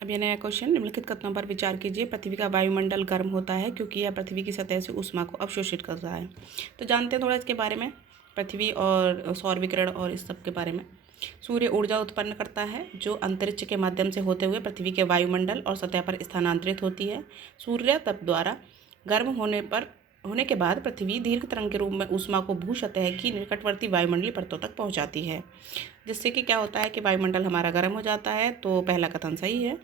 अब यह नया क्वेश्चन, निम्नलिखित कथनों पर विचार कीजिए। पृथ्वी का वायुमंडल गर्म होता है क्योंकि यह पृथ्वी की सतह से ऊष्मा को अवशोषित करता है। तो जानते हैं थोड़ा इसके बारे में, पृथ्वी और सौर विकिरण और इस सब के बारे में। सूर्य ऊर्जा उत्पन्न करता है जो अंतरिक्ष के माध्यम से होते हुए पृथ्वी के वायुमंडल और सतह पर स्थानांतरित होती है। सूर्य तप द्वारा गर्म होने के बाद पृथ्वी दीर्घ तरंग के रूप में ऊष्मा को भू सतह की निकटवर्ती वायुमंडलीय परतों तक पहुंचाती है, जिससे कि क्या होता है कि वायुमंडल हमारा गर्म हो जाता है। तो पहला कथन सही है।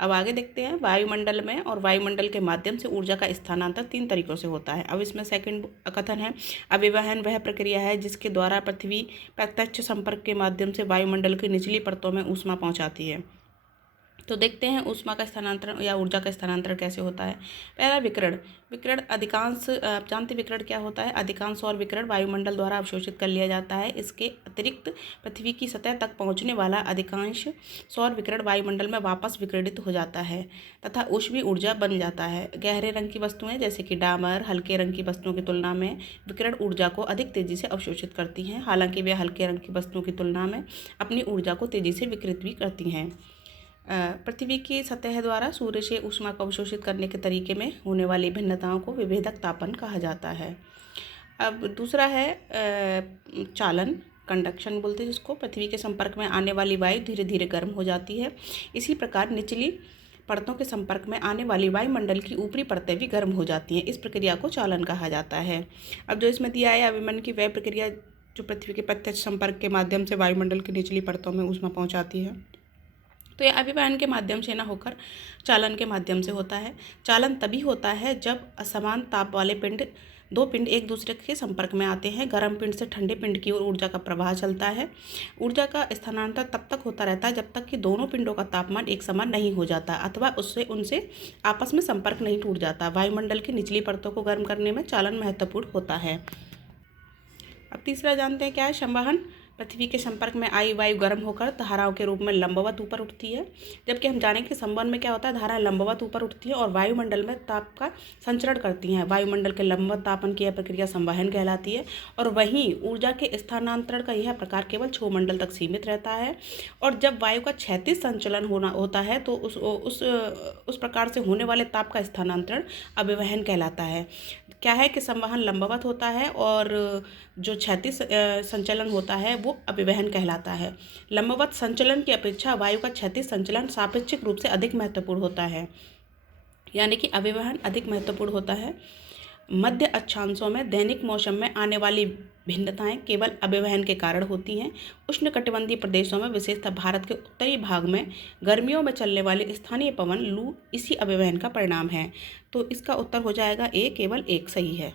अब आगे देखते हैं, वायुमंडल में और वायुमंडल के माध्यम से ऊर्जा का स्थानांतर 3 तरीकों से होता है। अब इसमें सेकंड कथन है, अभिवहन वह प्रक्रिया है जिसके द्वारा पृथ्वी प्रत्यक्ष संपर्क के माध्यम से वायुमंडल की निचली परतों में ऊष्मा पहुंचाती है। तो देखते हैं ऊष्मा का स्थानांतरण या ऊर्जा का स्थानांतरण कैसे होता है। पहला विकिरण। विकिरण अधिकांश, आप जानते विकिरण क्या होता है। अधिकांश सौर विकिरण वायुमंडल द्वारा अवशोषित कर लिया जाता है। इसके अतिरिक्त पृथ्वी की सतह तक पहुंचने वाला अधिकांश सौर विकिरण वायुमंडल में वापस विकिरणित हो जाता है तथा ऊष्मीय ऊर्जा बन जाता है। गहरे रंग की वस्तुएं जैसे कि डामर हल्के रंग की वस्तुओं की तुलना में विकिरण ऊर्जा को अधिक तेजी से अवशोषित करती हैं, हालांकि वे हल्के रंग की वस्तुओं की तुलना में अपनी ऊर्जा को तेजी से विकिरित भी करती हैं। पृथ्वी की सतह द्वारा सूर्य से ऊष्मा को अवशोषित करने के तरीके में होने वाली भिन्नताओं को विभेदक तापन कहा जाता है। अब दूसरा है चालन, कंडक्शन बोलते हैं जिसको। पृथ्वी के संपर्क में आने वाली वायु धीरे धीरे गर्म हो जाती है। इसी प्रकार निचली परतों के संपर्क में आने वाली वायुमंडल की ऊपरी परतें भी गर्म हो जाती हैं। इस प्रक्रिया को चालन कहा जाता है। अब जो इसमें दिया है अभिमन्य की वह प्रक्रिया जो पृथ्वी के प्रत्यक्ष संपर्क के माध्यम से वायुमंडल की निचली परतों में ऊष्मा पहुँचाती है। तो यह अभिवहन के माध्यम से ना होकर चालन के माध्यम से होता है। चालन तभी होता है जब असमान ताप वाले दो पिंड एक दूसरे के संपर्क में आते हैं। गर्म पिंड से ठंडे पिंड की ओर ऊर्जा का प्रवाह चलता है। ऊर्जा का स्थानांतर तब तक होता रहता है जब तक कि दोनों पिंडों का तापमान एक समान नहीं हो जाता अथवा उनसे आपस में संपर्क नहीं टूट जाता। वायुमंडल की निचली परतों को गर्म करने में चालन महत्वपूर्ण होता है। अब तीसरा जानते हैं क्या है, संवहन। पृथ्वी के संपर्क में आई वायु गर्म होकर धाराओं के रूप में लंबवत ऊपर उठती है, जबकि हम जानें कि संवहन में क्या होता है, धारा लंबवत ऊपर उठती है और वायुमंडल में ताप का संचरण करती हैं। वायुमंडल के लंबवत तापन की यह प्रक्रिया संवहन कहलाती है। और वहीं ऊर्जा के स्थानांतरण का यह प्रकार केवल क्षोमंडल तक सीमित रहता है। और जब वायु का क्षैतिज संचलन होता है तो उस प्रकार से होने वाले ताप का स्थानांतरण अभिवहन कहलाता है। क्या है कि संवहन लंबवत होता है और जो क्षैतिज संचलन होता है वो अभिवहन कहलाता है। लंबवत संचलन की अपेक्षा वायु का क्षैतिज संचलन सापेक्षिक रूप से अधिक महत्वपूर्ण होता है, यानी कि अभिवहन अधिक महत्वपूर्ण होता है। मध्य अक्षांशों में दैनिक मौसम में आने वाली भिन्नताएं केवल अभिवहन के कारण होती हैं। उष्णकटिबंधीय प्रदेशों में विशेषतः भारत के उत्तरी भाग में गर्मियों में चलने वाले स्थानीय पवन लू इसी अभिवहन का परिणाम है। तो इसका उत्तर हो जाएगा ए, केवल एक सही है।